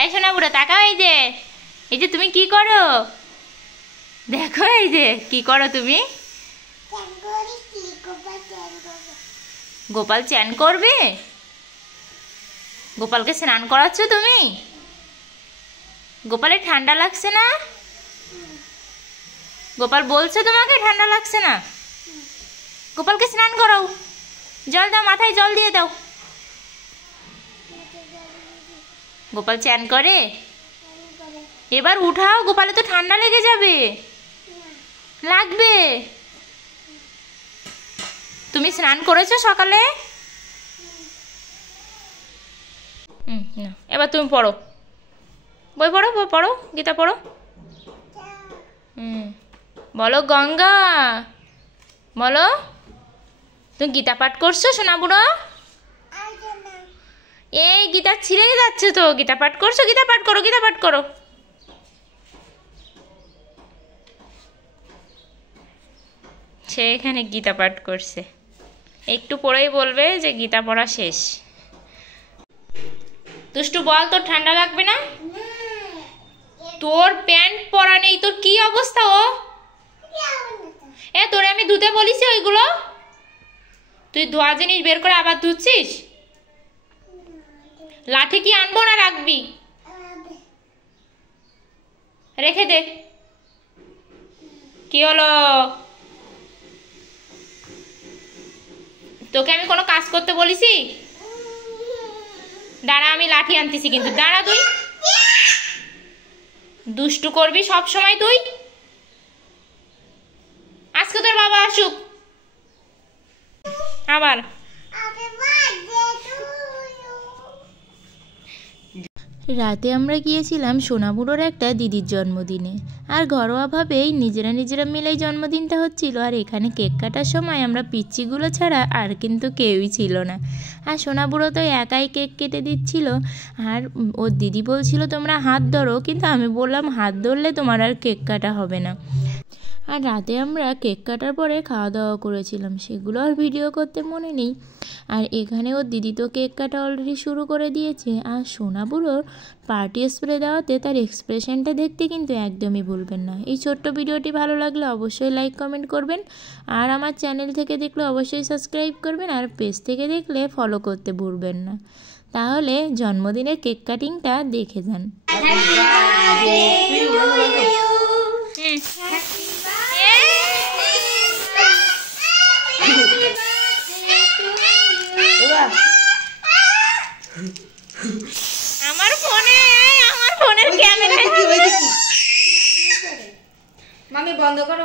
এই সোনা বুড়ো তাকাও, এই যে তুমি কি করো দেখো, এই যে কি করো তুমি? গোপাল চ্যান করবে? গোপালকে স্নান করাচ্ছ তুমি? গোপালের ঠান্ডা লাগছে না? গোপাল বলছে তোমাকে ঠান্ডা লাগছে না? গোপালকে স্নান করাও, জল দাও, মাথায় জল দিয়ে দাও। গোপাল চ্যান করে? এবার উঠাও, গোপালে তো ঠান্ডা লেগে যাবে। লাগবে। তুমি স্নান করেছো সকালে? এবার তুমি পড়ো, বই পড়ো, পড়ো, গীতা পড়ো। বলো গঙ্গা, বলো। তুমি গীতা পাঠ করছো সোনা বুড়ো? এই গীতা ছিঁড়ে যাচ্ছে তো। গীতা পাঠ করছো? গীতা পাঠ করো, গীতা পাঠ করো। সে এখানে গীতা পাঠ করছে, একটু পরেই বলবে যে গীতা পড়া শেষ। দুষ্টু বল, তোর ঠান্ডা লাগবে না? তোর প্যান্ট পরা নেই, তোর কি অবস্থা? তোরে আমি ধুতে বলিছি ওইগুলো? তুই ধোয়া জিনিস বের করে আবার ধুচ্ছিস? লাঠি কি আনবো না রাখবি? রেখে দে। কি হলো? তোকে আমি কোনো কাজ করতে বলিছি? দাঁড়া, আমি লাঠি আনতেছি কিন্তু, দাঁড়া। তুই দুষ্টু করবি সব সময় তুই। আজকে তোর বাবা আসুক আবার। রাতে আমরা গিয়েছিলাম সোনাবুড়োর একটা দিদির জন্মদিনে, আর ঘরোয়াভাবেই নিজেরা মিলেই জন্মদিনটা হচ্ছিল। আর এখানে কেক কাটার সময় আমরা পিচ্চিগুলো ছাড়া আর কিন্তু কেউই ছিল না। আর সোনাবুড়ো তো একাই কেক কেটে দিচ্ছিল, আর ওর দিদি বলছিল তোমরা হাত ধরো, কিন্তু আমি বললাম হাত ধরলে তোমার আর কেক কাটা হবে না। আর রাতে আমরা কেক কাটার পরে খাওয়া দাওয়া করেছিলাম, সেগুলো আর ভিডিও করতে মনে নেই। আর এখানে ওর দিদি তো কেক কাটা অলরেডি শুরু করে দিয়েছে। আর সোনাবুড়োর পার্টি স্প্রে দেওয়াতে তার এক্সপ্রেশনটা দেখতে কিন্তু একদমই ভুলবেন না। এই ছোট্ট ভিডিওটি ভালো লাগলে অবশ্যই লাইক কমেন্ট করবেন, আর আমার চ্যানেল থেকে দেখলে অবশ্যই সাবস্ক্রাইব করবেন, আর পেজ থেকে দেখলে ফলো করতে ভুলবেন না। তাহলে জন্মদিনের কেক কাটিংটা দেখে যান। আমার ফোনের ক্যামেরা। মামি বন্ধ করো।